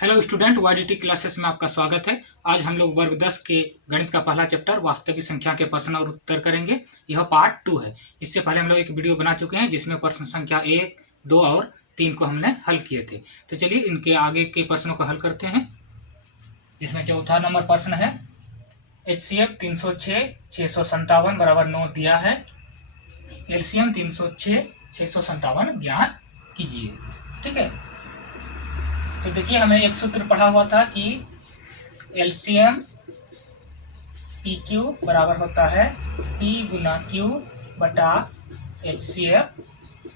Hello student, वाईडीटी classes में आपका स्वागत है। आज हम लोग वर्ग 10 के गणित का पहला चैप्टर वास्तविक संख्या के प्रश्न और उत्तर करेंगे। यह पार्ट 2 है। इससे पहले हम लोग एक वीडियो बना चुके हैं जिसमें प्रश्न संख्या 1, 2 और 3 को हमने हल किए थे। तो चलिए इनके आगे के प्रश्नों को हल करते हैं। जिसमें चौथा नंबर प्रश्न है, HCF 306 657 बराबर 9 दिया है। LCM 306 657 ज्ञात कीजिए। ठीक है, तो देखिए हमें एक सूत्र पढ़ा हुआ था कि LCM PQ बराबर होता है P गुना Q बटा HCF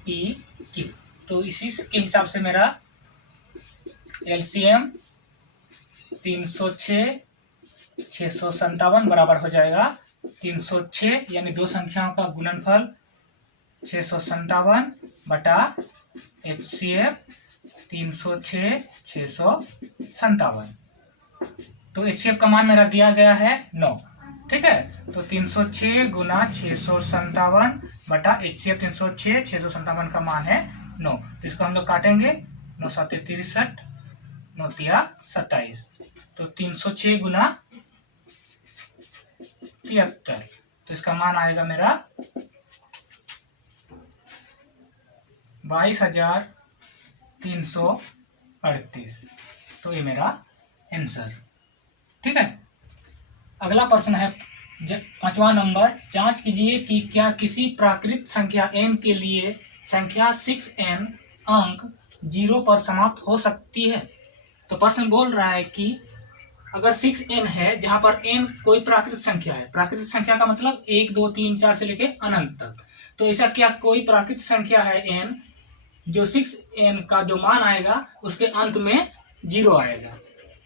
PQ। तो इसी के हिसाब से मेरा LCM 306 657 बराबर हो जाएगा 306 यानी दो संख्याओं का गुणनफल 657 बटा HCF 306 657। तो HCF का मान मेरा दिया गया है 9। ठीक है, तो 306 गुना 657 बटा HCF 306 657 का मान है 9। तो इसको हम लोग काटेंगे, 9 7 63, 9 तिया 27। तो 306 गुना 73, तो इसका मान आएगा मेरा 22,338। तो ये मेरा आंसर। ठीक है, अगला प्रश्न है पांचवा नंबर। जांच कीजिए कि क्या किसी प्राकृत संख्या n के लिए संख्या 6n अंक 0 पर समाप्त हो सकती है। तो प्रश्न बोल रहा है कि अगर 6n है जहां पर n कोई प्राकृत संख्या है। प्राकृत संख्या का मतलब 1 2 3 4 से लेके अनंत तक। तो ऐसा क्या कोई प्राकृत संख्या है n जो 6n का जो मान आएगा उसके अंत में 0 आएगा।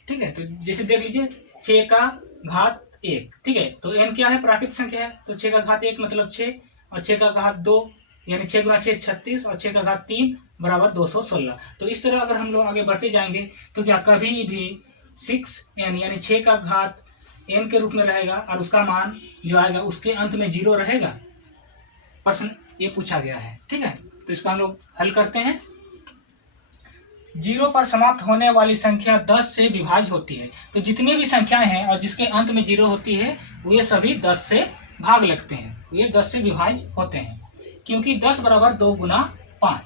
ठीक है, तो जैसे देख लीजिए 6 का घात 1। ठीक है, तो n क्या है, प्राकृत संख्या है। तो 6 का घात 1 मतलब 6, और 6 का घात 2 यानी 6 गुना 6 36, और 6 का घात 3 बराबर 216। तो इस तरह अगर हम लोग आगे बढ़ते जाएंगे तो क्या कभी भी 6n यानी 6 का घात n के रूप में रहेगा और उसका मान जो आएगा उसके अंत में 0 रहेगा। प्रश्न ये पूछा गया है। ठीक है, तो इसको हम लोग हल करते हैं। 0 पर समाप्त होने वाली संख्या 10 से विभाज्य होती है। तो जितनी भी संख्याएं हैं और जिसके अंत में 0 होती है वे सभी 10 से भाग लगते हैं, वे 10 से विभाज्य होते हैं। क्योंकि 10 बराबर 2 गुना 5,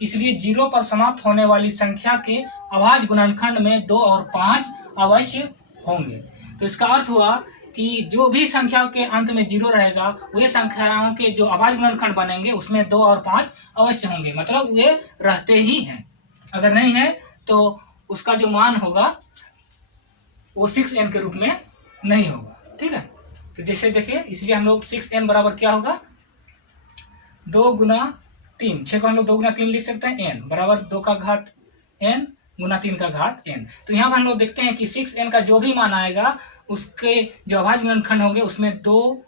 इसलिए 0 पर समाप्त होने वाली संख्या के अभाज्य गुणनखंड में 2 और 5 अवश्य होंगे। तो इसका अर्थ हुआ कि जो भी संख्या के अंत में 0 रहेगा वे संख्याओं के जो अभाज्य गुणनखंड बनेंगे उसमें 2 और 5 अवश्य होंगे, मतलब वे रहते ही हैं। अगर नहीं है तो उसका जो मान होगा वो 6n के रूप में नहीं होगा। ठीक है, तो जैसे देखिए, इसलिए हम लोग 6n बराबर क्या होगा, 2 गुना 3। 6 को हम लोग 2 गुना 3 लिख सकते हैं, n बराबर 2 का घात n गुना 3 का घात n। तो यहाँ पर हम लोग देखते हैं कि 6n का जो भी मान आएगा उसके जो अभाज्य गुणनखंड होंगे उसमें 2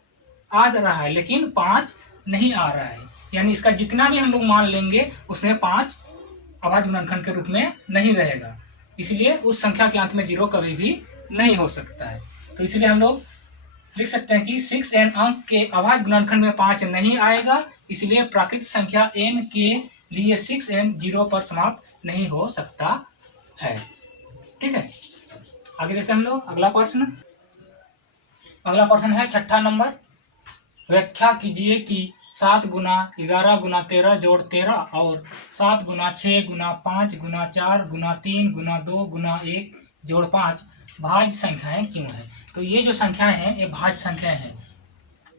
आ रहा है लेकिन 5 नहीं आ रहा है। यानी इसका जितना भी हम लोग मान लेंगे उसमें 5 अभाज्य गुणनखंड के रूप में नहीं रहेगा, इसलिए उस संख्या के अंत में 0 कभी भी नहीं हो सकता है। तो इसलिए हम लोग लिख सकते हैं कि 6n अंक के अभाज्य गुणनखंड में 5 नहीं आएगा, इसलिए प्राकृत संख्या n के लिए 6n 0 पर समाप्त नहीं हो सकता है। ठीक है, आगे देखते हैं हम लोग अगला प्रश्न। अगला प्रश्न है छठा नंबर। व्याख्या कीजिए कि 7 गुना 11 गुना 13 जोड़ 13 और 7 गुना 6 गुना 5 गुना 4 गुना 3 गुना 2 गुना 1 जोड़ 5 भाज्य संख्याएं क्यों है। तो ये जो संख्याएं हैं ये भाज्य संख्याएं हैं,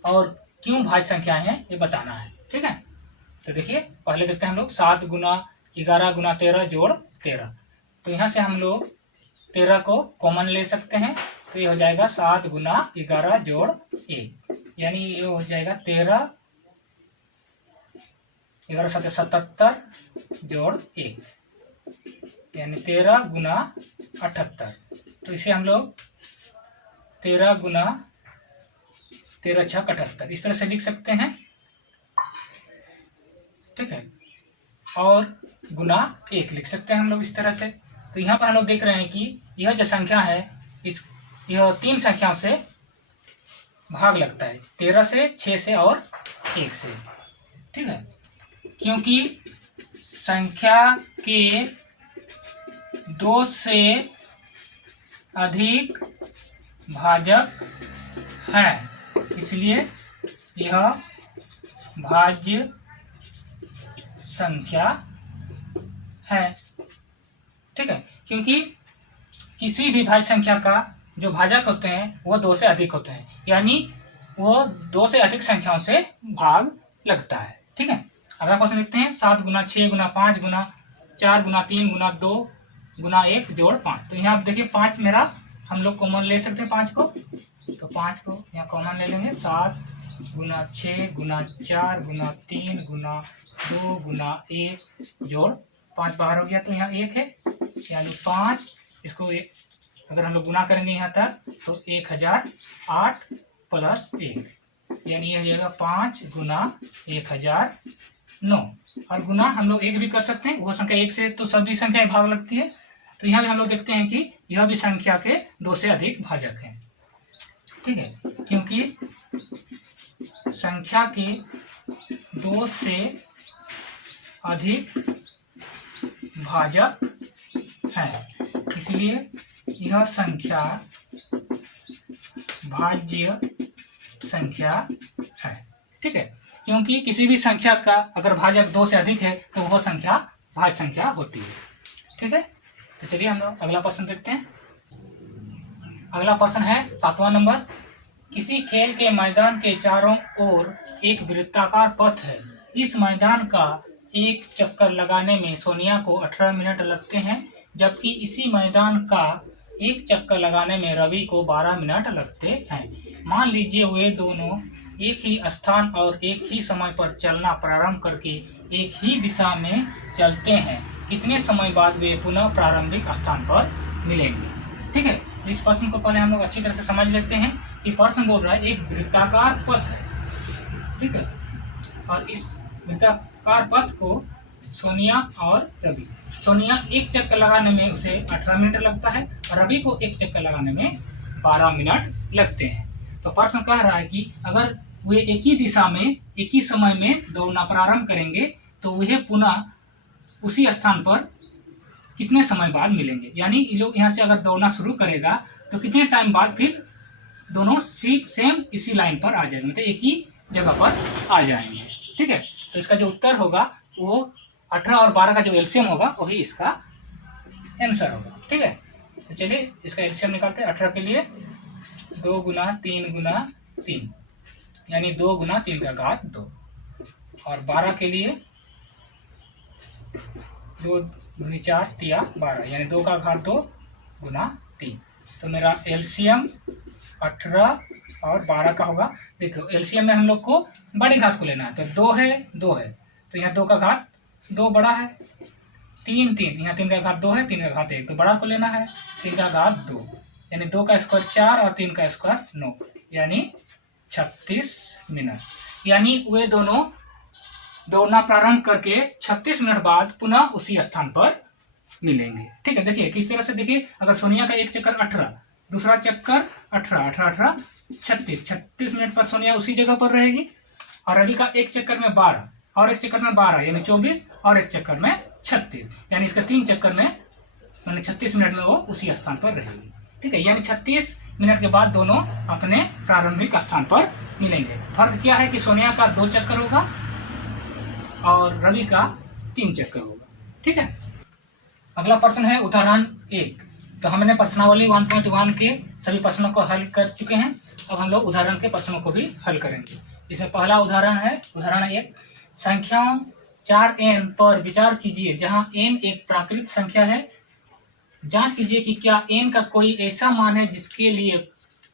और क्यों भाज्य संख्याएं हैं ये बताना है। ठीक है, तो देखिए पहले देखते हैं हम लोग 7 गुना 11 गुना 13 जोड़ 13। तो यहाँ से हम लोग 13 को कॉमन ले सकते हैं, तो ये हो जाएगा 7 गुना 11 जोड़ 1, यानी ये हो जाएगा 13, 11 7 77 जोड़ 1, यानी 13 गुना 78। तो इसे हम लोग 13 गुना 13 6 78 इस तरह से लिख सकते हैं। ठीक है, और गुना 1 लिख सकते हैं हम लोग इस तरह से। तो यहाँ पर हम लोग देख रहे हैं कि यह जो संख्या है यह 3 संख्याओं से भाग लगता है, 13 से, 6 से और 1 से। ठीक है, क्योंकि संख्या के 2 से अधिक भाजक है, इसलिए यह भाज्य संख्या है। ठीक है, क्योंकि किसी भी भाज्य संख्या का जो भाजक होते हैं वो 2 से अधिक होते हैं, यानी वो 2 से अधिक संख्याओं से भाग लगता है। ठीक है, अगला क्वेश्चन देखते हैं। 7 गुना 6 गुना 5 गुना 4 गुना 3 गुना 2 गुना 1 जोड़ 5। तो यहाँ आप देखिए 5 मेरा हम लोग कॉमन ले सकते हैं 5 को, तो 5 को यहाँ कॉमन ले लेंगे। 7 गुना 6 गुना 4 गुना 3 गुना 2 गुना 1 जोड़ 5 बाहर हो गया, तो यहाँ 1 है, यानी 5। इसको अगर हम लोग गुना करेंगे यहाँ तक तो 1008 प्लस 1, यानी यह हो जाएगा 5 गुना 1009। और गुना हम लोग 1 भी कर सकते हैं, वो संख्या 1 से तो सभी संख्याएं भाग लगती है। तो यहाँ भी हम लोग देखते हैं कि यह भी संख्या के 2 से अधिक भाजक हैं। ठीक है, क्योंकि संख्या के 2 से अधिक भाजक है, इसलिए यह संख्या भाज्य संख्या है। ठीक है, क्योंकि किसी भी संख्या का अगर भाजक 2 से अधिक है तो वह संख्या भाज्य संख्या होती है। ठीक है, तो चलिए हम लोग अगला प्रश्न देखते हैं। अगला प्रश्न है 7वां नंबर। किसी खेल के मैदान के चारों ओर एक वृत्ताकार पथ है। इस मैदान का एक चक्कर लगाने में सोनिया को 18 मिनट लगते हैं, जबकि इसी मैदान का एक चक्कर लगाने में रवि को 12 मिनट लगते हैं। मान लीजिए वे दोनों एक ही स्थान और एक ही समय पर चलना प्रारंभ करके एक ही दिशा में चलते हैं। कितने समय बाद वे पुनः प्रारंभिक स्थान पर मिलेंगे? ठीक है, इस प्रश्न को पहले हम लोग अच्छी तरह से समझ लेते हैं कि प्रश्न बोल रहा है एक वृत्ताकार पथ है। ठीक है, और इस वृत्ताकार पथ को सोनिया और रवि, सोनिया एक चक्कर लगाने में उसे 18 मिनट लगता है और रवि को एक चक्कर लगाने में 12 मिनट लगते हैं। तो प्रश्न कह रहा है कि अगर वे एक ही दिशा में एक ही समय में दौड़ना प्रारंभ करेंगे तो वह पुनः उसी स्थान पर कितने समय बाद मिलेंगे। यानी ये लोग यहाँ से अगर दौड़ना शुरू करेगा तो कितने टाइम बाद फिर दोनों सेम इसी लाइन पर आ जाएंगे, मतलब एक ही जगह पर आ जाएंगे। ठीक है, तो इसका जो उत्तर होगा वो 18 और 12 का जो एलसीएम होगा वही इसका आंसर होगा। ठीक है, तो चलिए इसका एलसीएम निकालते हैं। 18 के लिए 2 गुना 3 गुना 3, यानी 2 गुना 3 का घात 2, और 12 के लिए 2 दूनी 4 तिया 12, यानी 2 का घात 2 गुना 3। तो मेरा एलसीएम 18 और 12 का होगा। देखो एलसीएम में हम लोग को बड़ी घात को लेना है, तो 2 है तो यहाँ 2 का घात 2 बड़ा है, 3 यहाँ 3 का घात 2 है, 3 का घात 1, तो बड़ा को लेना है, 3 का घात 2, यानी 2 का स्क्वायर 4 और 3 का स्क्वायर 9, यानी 36 मिनट। यानी वे दोनों दौड़ना प्रारंभ करके 36 मिनट बाद पुनः उसी स्थान पर मिलेंगे। ठीक है, देखिए किस तरह से, देखिए अगर सोनिया का एक चक्कर 18, दूसरा चक्कर 18 36 मिनट पर सोनिया उसी जगह पर रहेगी, और रवि का एक चक्कर में 12 और एक चक्कर में 12 यानी 24 और एक चक्कर में 36, यानी इसका 3 चक्कर में यानी 36 मिनट में वो उसी स्थान पर रहेगी। ठीक है, यानी 36 मिनट के बाद दोनों अपने प्रारंभिक स्थान पर मिलेंगे। फर्क क्या है कि सोनिया का 2 चक्कर होगा और रवि का 3 चक्कर होगा। ठीक है, अगला प्रश्न है उदाहरण 1। तो हमने प्रश्नावली 1.1 के सभी प्रश्नों को हल कर चुके हैं, अब हम लोग उदाहरण के प्रश्नों को भी हल करेंगे। इसमें पहला उदाहरण है उदाहरण 1। संख्याओं 4n पर विचार कीजिए जहां n एक प्राकृत संख्या है। जांच कीजिए कि क्या n का कोई ऐसा मान है जिसके लिए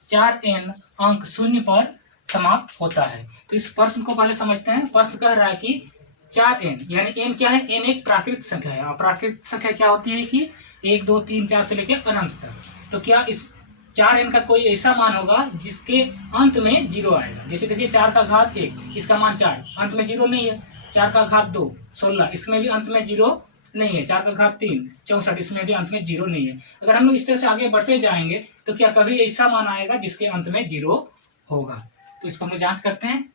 4n अंक 0 पर समाप्त होता है। तो इस प्रश्न को पहले समझते हैं। प्रश्न कह रहा है कि 4n यानी n क्या है, n एक प्राकृत संख्या है, और प्राकृत संख्या क्या होती है कि 1 2 3 4 से लेकर अनंत तक। तो क्या इस 4n का कोई ऐसा मान होगा जिसके अंत में 0 आएगा। जैसे देखिए 4 का घात 1, इसका मान 4, अंत में 0 नहीं है। 4 का घात 2 16, इसमें भी अंत में 0 नहीं है। 4 का घात 3 64, इसमें भी अंत में 0 नहीं है। अगर हम लोग इस तरह से आगे बढ़ते जाएंगे तो क्या कभी ऐसा मान आएगा जिसके अंत में 0 होगा। तो इसको हम लोग जांच करते हैं।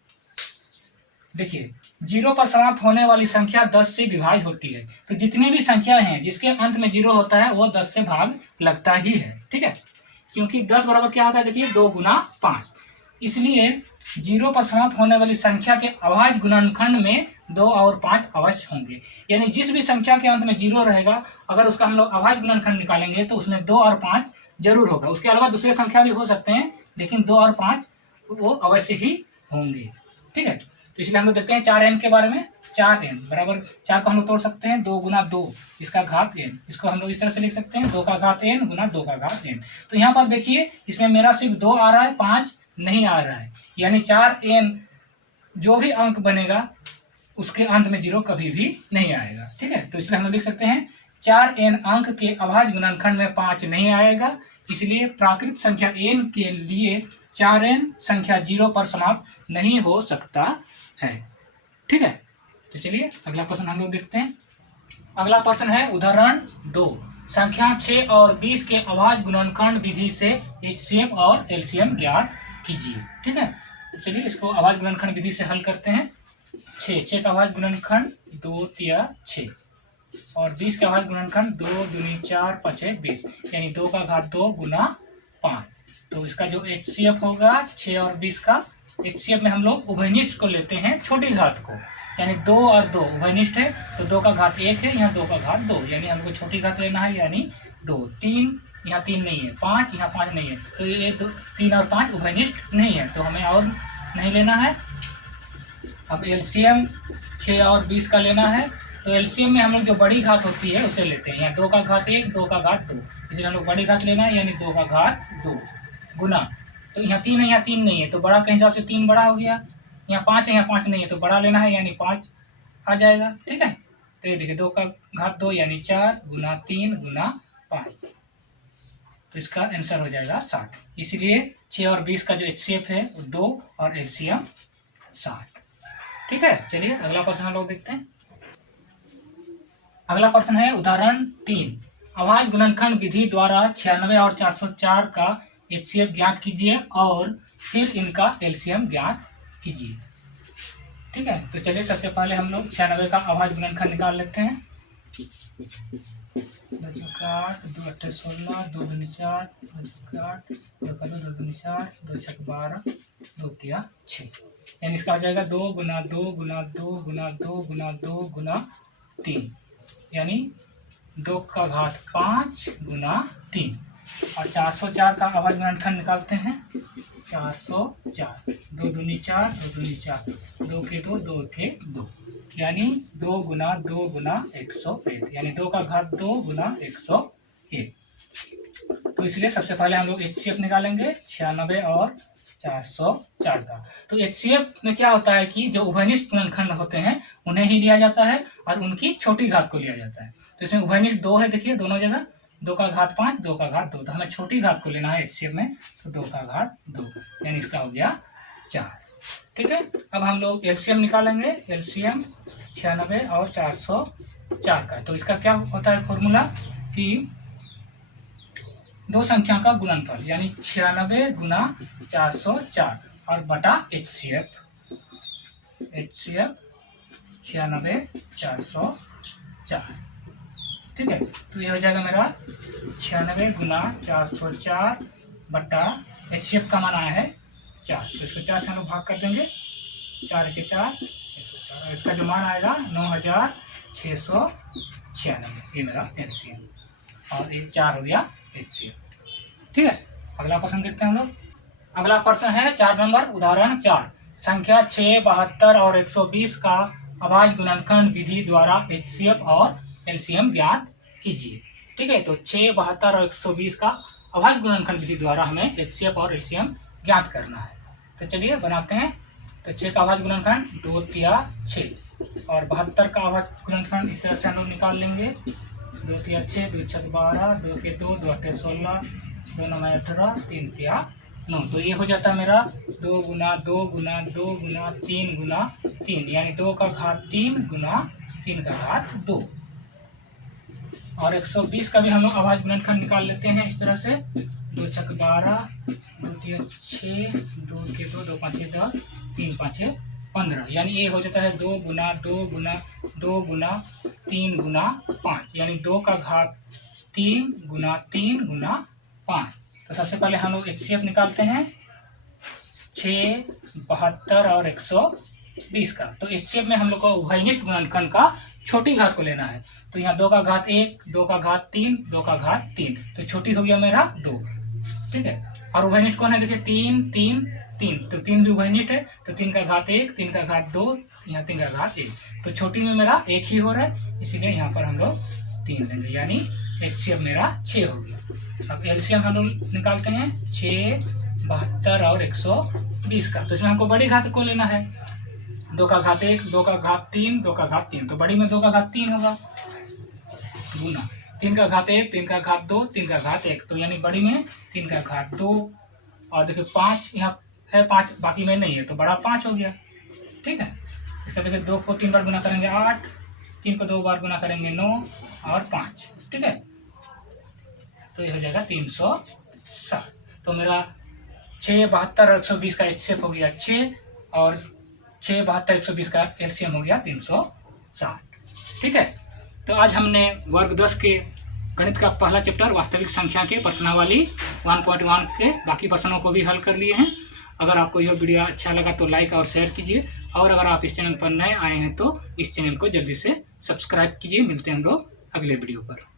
देखिए जीरो पर समाप्त होने वाली संख्या 10 से विभाज्य होती है। तो जितनी भी संख्या हैं जिसके अंत में जीरो होता है वो 10 से भाग लगता ही है। ठीक है, क्योंकि 10 बराबर क्या होता है, देखिए 2 गुना 5। इसलिए जीरो पर समाप्त होने वाली संख्या के अभाज्य गुणनखंड में 2 और 5 अवश्य होंगे। यानी जिस भी संख्या के अंत में जीरो रहेगा, अगर उसका हम लोग अभाज्य गुणनखंड निकालेंगे तो उसमें 2 और 5 जरूर होगा। उसके अलावा दूसरे संख्या भी हो सकते हैं, लेकिन 2 और 5 वो अवश्य ही होंगे। ठीक है, तो इसलिए हम लोग देखते हैं 4n के बारे में। 4n बराबर 4 को हम लोग तोड़ सकते हैं, 2 गुना 2 इसका घात n। इसको हम लोग इस तरह से लिख सकते हैं 2 का घात n गुना 2 का घात n। तो यहाँ पर देखिए इसमें मेरा सिर्फ 2 आ रहा है, 5 नहीं आ रहा है। यानी 4n जो भी अंक बनेगा उसके अंत में जीरो कभी भी नहीं आएगा। ठीक है, तो इसलिए हम लोग लिख सकते हैं 4n अंक के अभाज्य गुणनखंड में 5 नहीं आएगा। इसलिए प्राकृत संख्या n के लिए 4n संख्या जीरो पर समाप्त नहीं हो सकता है। ठीक है, तो चलिए अगला प्रश्न हम लोग देखते हैं। अगला प्रश्न है उदाहरण 2, संख्या 6 और 20 के अभाज्य गुणनखंड विधि से HCF और LCM ज्ञात कीजिए। ठीक है, तो चलिए इसको अभाज्य गुणनखंड विधि से हल करते हैं। 6 का अभाज्य गुणनखंड 2 तिया 6 और 20 का अभाज्य गुणनखंड 2 दूनी 4 5 20, यानी 2 का घात 2 गुना 5। तो इसका जो HCF होगा 6 और 20 का, HCF में हम लोग उभयनिष्ठ को लेते हैं, छोटी घात को, यानी 2 और 2 उभयनिष्ठ है तो 2 का घात 1 है, यहाँ 2 का घात 2, यानी हमको छोटी घात लेना है, यानी 2। 3 यहाँ 3 नहीं है, 5 यहाँ 5 नहीं है, तो ये 3 और 5 उभयनिष्ठ नहीं है, तो हमें और नहीं लेना है। अब LCM 6 और 20 का लेना है, तो LCM में हम लोग जो बड़ी घात होती है उसे लेते हैं। यहाँ 2 का घात 1 2 का घात 2, इसलिए हम लोग बड़ी घात लेना है, यानी 2 का घात 2 गुना, तो यहाँ 3 है यहाँ 3 नहीं है, तो बड़ा के हिसाब से 3 बड़ा हो गया। यहाँ 5 है यहाँ 5 नहीं है, तो बड़ा लेना है, यानी 5 आ जाएगा। ठीक है, तो ये देखिए 2 का घात 2 यानी 4 गुना 3 गुना 5, तो इसका आंसर हो जाएगा 60। इसलिए 6 और 20 का जो HCF है 2 और LCM 60। ठीक है, चलिए अगला प्रश्न हम लोग देखते हैं। अगला प्रश्न है उदाहरण 3, अभाज्य गुणनखंड विधि द्वारा 96 और 404 का HCF ज्ञात कीजिए और फिर इनका LCM ज्ञात कीजिए। ठीक है, तो चलिए सबसे पहले हम लोग 96 का अभाज्य गुणनखंड निकाल लेते हैं। 2 चौका 8 2 अट्ठे 16 2 दूनी 4 2 चौका 8 2 का 2 2 दूनी 4 2 छक 12 2 तिया 6, यानी इसका हो जाएगा 2 गुना 2 गुना 2 गुना 2 गुना 2 गुना 3, यानी 2 का घात 5 गुना 3। और 404 का अभाज्य गुणनखंड निकालते हैं। 404 2 दूनी 4 2 दूनी 4 2 के 2 2 के 2, यानी 2 गुना 2 गुना 101, यानी 2 का घात 2 गुना 101। तो इसलिए सबसे पहले हम लोग HCF निकालेंगे 96 और 404 का। तो HCF में क्या होता है कि जो उभयनिष्ठ गुणनखंड होते हैं उन्हें ही लिया जाता है और उनकी छोटी घात को लिया जाता है। तो इसमें उभयनिष्ठ 2 है, देखिए दोनों जगह 2 का घात 5 2 का घात 2, तो हमें छोटी घात को लेना है HCF में, तो 2 का घात 2, यानी इसका हो गया 4। ठीक है, अब हम लोग LCM निकालेंगे। LCM 96 और 404 का, तो इसका क्या होता है फॉर्मूला कि दो संख्या का गुणनफल, यानी 96 गुना 404 और बटा HCF 96 404। ठीक है, तो ये हो जाएगा मेरा 96 गुना 404 बटा HCF का मान आया है 4, तो इसको 4 से हम लोग भाग कर देंगे, 4 के 4 104, और इसका जो मान आएगा 9696, ये मेरा LCM और ये 4 हो गया HCF। ठीक है, अगला प्रश्न देखते हैं हम लोग। अगला प्रश्न है 4 नंबर उदाहरण 4, संख्या 6 72 और 120 का अभाज्य गुणनखंड विधि द्वारा HCF और LCM ज्ञात कीजिए। ठीक है, तो 6 72 और 120 का अभाज्य गुणनखंड विधि द्वारा हमें HCF और LCM ज्ञात करना है। तो चलिए बनाते हैं। तो 6 का अभाज्य गुणनखंड 2 तिया 6 और 72 का अभाज्य गुणनखंड इस तरह से हम लोग निकाल लेंगे। 2 तिया 6 2 छक 12 2 के 2 2 अट्ठे 16 2 9 18 3 तिया 9, तो ये हो जाता है मेरा 2 गुना 2 गुना 2 गुना 3 गुना 3, यानी 2 का घात 3 गुना 3 का घात 2। और 120 का भी हम लोग अभाज्य गुणनखंड निकाल लेते हैं इस तरह से। 2 छक 12 2 तिया 6 2 के 2 2 5 10 3 5 15, यानी ये हो जाता है 2 गुना 2 गुना 2 गुना 3 गुना 5, यानी 2 का घात 3 गुना 3 गुना 5। तो सबसे पहले हम लोग HCF निकालते हैं 6, 72 और 120 का। तो HCF में हम लोग को उभयनिष्ठ गुणनखंड का छोटी घात को लेना है। तो यहाँ 2 का घात 1, 2 का घात 3, 2 का घात 3, तो छोटी हो गया मेरा 2। ठीक है, और उभयनिष्ठ कौन है, देखिए 3 3 3, तो 3 भी उभयनिष्ठ है, तो 3 का घात 1, 3 का घात 2, यहाँ 3 का घात 1, तो छोटी में मेरा 1 ही हो रहा है, इसीलिए यहाँ पर हम लोग 3 लेंगे, यानी HCF मेरा 6 हो गया। अब LCM हम लोग निकालते हैं 6, 72 और 120 का। तो इसमें हमको बड़ी घात को लेना है, 2 का घात 1, 2 का घात 3, 2 का घात 3, तो बड़ी में 2 का घात 3 होगा, गुना 3 का घात 1, 3 का घात 2, 3 का घात 1, तो यानी बड़ी में 3 का घात 2, और देखिए 5 यहाँ है, 5 बाकी में नहीं है, तो बड़ा 5 हो गया। ठीक है, इसका देखिए 2 को 3 बार गुना करेंगे 8, 3 को 2 बार गुना करेंगे 9 और 5। ठीक है, तो ये हो जाएगा 360। तो मेरा 6, 72 और 120 का HCF हो गया 6, और 6, 72, 120 का LCM हो गया 360। ठीक है, तो आज हमने वर्ग 10 के गणित का पहला चैप्टर वास्तविक संख्या के प्रश्नावली 1.1 के बाकी प्रश्नों को भी हल कर लिए हैं। अगर आपको यह वीडियो अच्छा लगा तो लाइक और शेयर कीजिए, और अगर आप इस चैनल पर नए आए हैं तो इस चैनल को जल्दी से सब्सक्राइब कीजिए। मिलते हैं हम लोग अगले वीडियो पर।